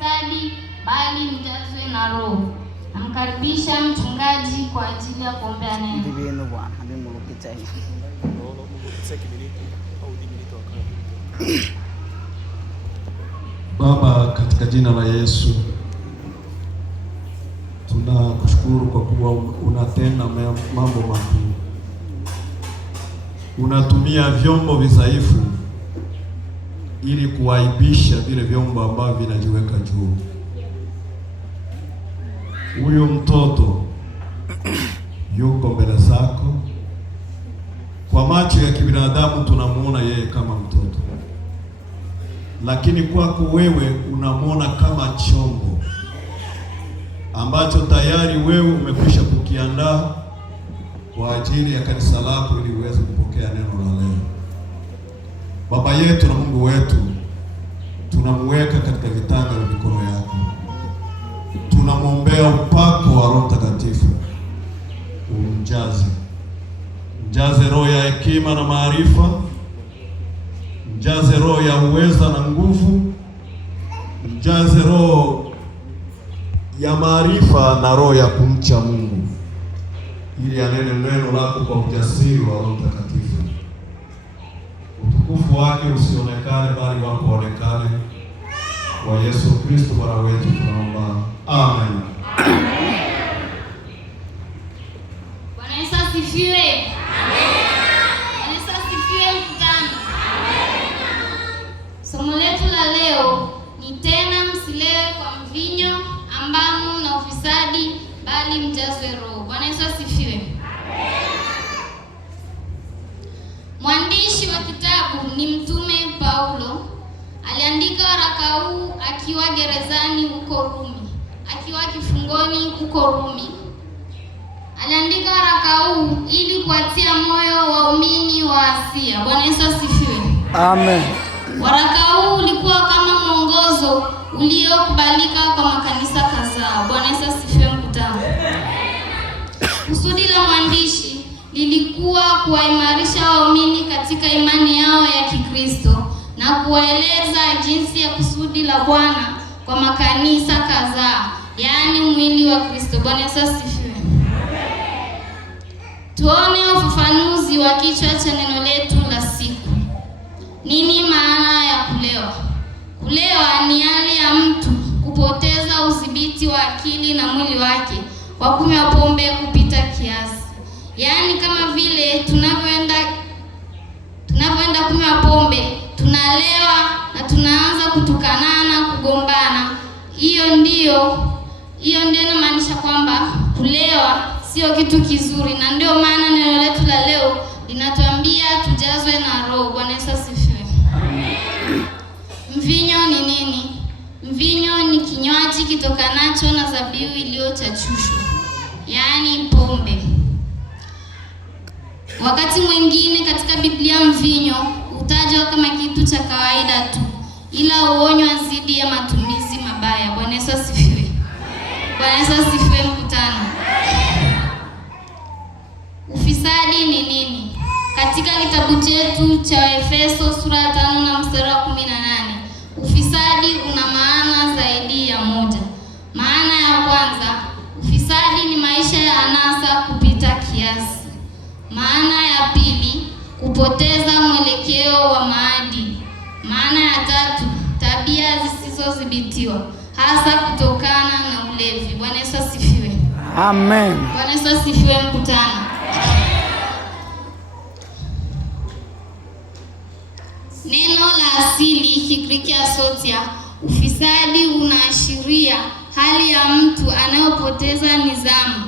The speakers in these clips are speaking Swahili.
ufisadi, bali mjazwe na Roho. Namkaribisha mchungaji kwa ajili ya kuombea neno. Baba, katika jina la Yesu tunakushukuru kwa kuwa unatenda mambo makuu. Unatumia vyombo vidhaifu ili kuaibisha vile vyombo ambavyo vinajiweka juu. Huyo mtoto yuko mbele zako. Kwa macho ya kibinadamu tunamuona yeye kama mtoto, lakini kwako wewe unamuona kama chombo ambacho tayari wewe umekwisha kukiandaa kwa ajili ya kanisa lako ili uweze kupokea neno la leo. Baba yetu na Mungu wetu, tunamweka katika vitanga vya mikono yako. Tunamwombea upako wa Roho Mtakatifu, mjaze roho ya hekima na maarifa, mjaze roho ya uweza na nguvu, mjaze roho ya maarifa na roho ya kumcha Mungu, ili anene neno lako kwa ujasiri wa Roho Mtakatifu. Utukufu wake usionekane, bali wako onekane. Kwa Yesu Kristo Bwana wetu tunaomba. Amen. Bwana Yesu asifiwe. Amen. Bwana Yesu asifiwe mkutano. Amen. Somo letu la leo ni tena msilewe kwa mvinyo ambamo na ufisadi, bali mjazwe Roho. Bwana Yesu asifiwe. Amen. Mwandishi wa kitabu ni Mtume Paulo. Aliandika waraka huu akiwa gerezani huko Rumi, akiwa kifungoni huko Rumi. Aliandika waraka huu ili kuatia moyo waumini wa Asia. Bwana Yesu asifiwe. Amen. Waraka huu ulikuwa kama mwongozo uliokubalika kwa makanisa kadhaa. Bwana Yesu asifiwe mkutano. Kusudi la mwandishi lilikuwa kuwaimarisha waumini katika imani yao ya Kikristo na kuwaeleza jinsi ya kusudi la Bwana kwa makanisa kadhaa, yaani mwili wa Kristo. Bwana Yesu asifiwe. Tuone ufafanuzi wa kichwa cha neno letu la siku. Nini maana ya kulewa? Kulewa ni hali ya mtu kupoteza udhibiti wa akili na mwili wake kwa kunywa pombe kupita kiasi. Yaani kama vile tunavyoenda kunywa pombe, tunalewa na tunaanza kutukanana, kugombana. Hiyo ndio inamaanisha kwamba kulewa sio kitu kizuri, na ndio maana neno letu la leo linatuambia tujazwe na Roho. Bwana Yesu asifiwe. Mvinyo ni nini? Mvinyo ni kinywaji kitokanacho na zabibu iliyochachushwa, yaani pombe. Wakati mwingine katika Biblia mvinyo hutajwa kama kitu cha kawaida tu, ila huonywa dhidi ya matumizi mabaya. Bwana Yesu asifiwe. Bwana Yesu asifiwe mkutano. Ufisadi ni nini? Katika kitabu chetu cha Efeso sura ya 5 na mstari wa 18, ufisadi una maana zaidi ya moja. Maana ya kwanza, ufisadi ni maisha ya anasa kupita kiasi. Maana ya pili, kupoteza mwelekeo wa maadili. Maana ya tatu, tabia zisizodhibitiwa, hasa kutokana na ulevi. Bwana Yesu asifiwe. Amen. Bwana Yesu asifiwe mkutano. Neno la asili Kigiriki asotia, ufisadi unaashiria hali ya mtu anayopoteza nidhamu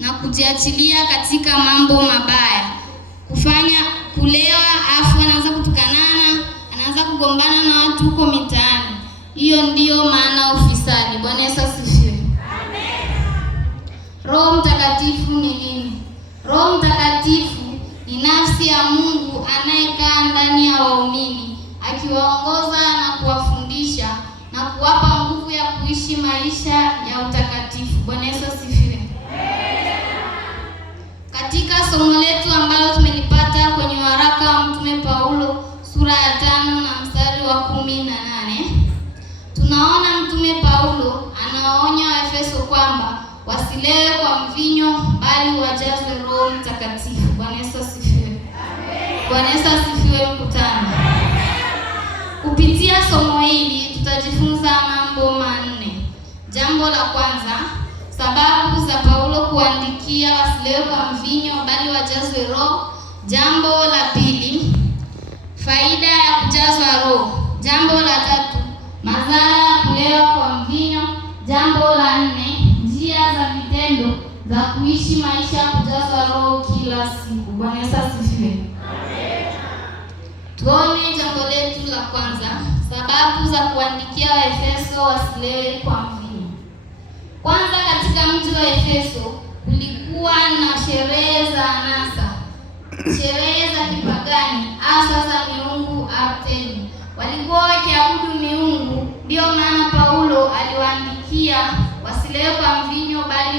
na kujiachilia katika mambo mabaya. Kufanya kulewa, afu anaanza kutukanana, anaanza kugombana na watu huko mitaani. Hiyo ndiyo maana ufisadi. Bwana Yesu asifiwe. Amen. Roho Mtakatifu ni nini? Roho Mtakatifu ni nafsi ya Mungu anayekaa ndani ya waumini, akiwaongoza na kuwafundisha na kuwapa nguvu ya kuishi maisha ya utakatifu. Bwana Yesu asifiwe. Katika somo letu ambalo tumelipata kwenye waraka wa Mtume Paulo sura ya 5 na mstari wa 18, tunaona Mtume Paulo wasilewe kwa mvinyo, bali wajazwe Roho Mtakatifu. Bwana Yesu asifiwe. Bwana Yesu asifiwe mkutano. Kupitia somo hili tutajifunza mambo manne. Jambo la kwanza, sababu za Paulo kuandikia wasilewe kwa mvinyo bali wajazwe Roho. Jambo la pili, faida ya kujazwa Roho. Jambo la tatu, madhara ya kulewa kwa mvinyo. Jambo la nne, njia za vitendo za kuishi maisha ya kujazwa Roho kila siku. Bwana Yesu asifiwe. Tuone jambo letu la kwanza, sababu za kuandikia Waefeso wasilewe kwa mvinyo. Kwanza, katika mji wa Efeso kulikuwa na sherehe za anasa, sherehe za kipagani, hasa za miungu Artemi. Walikuwa wakiabudu miungu, ndio maana Paulo aliwaandikia wasilewe kwa mvinyo bali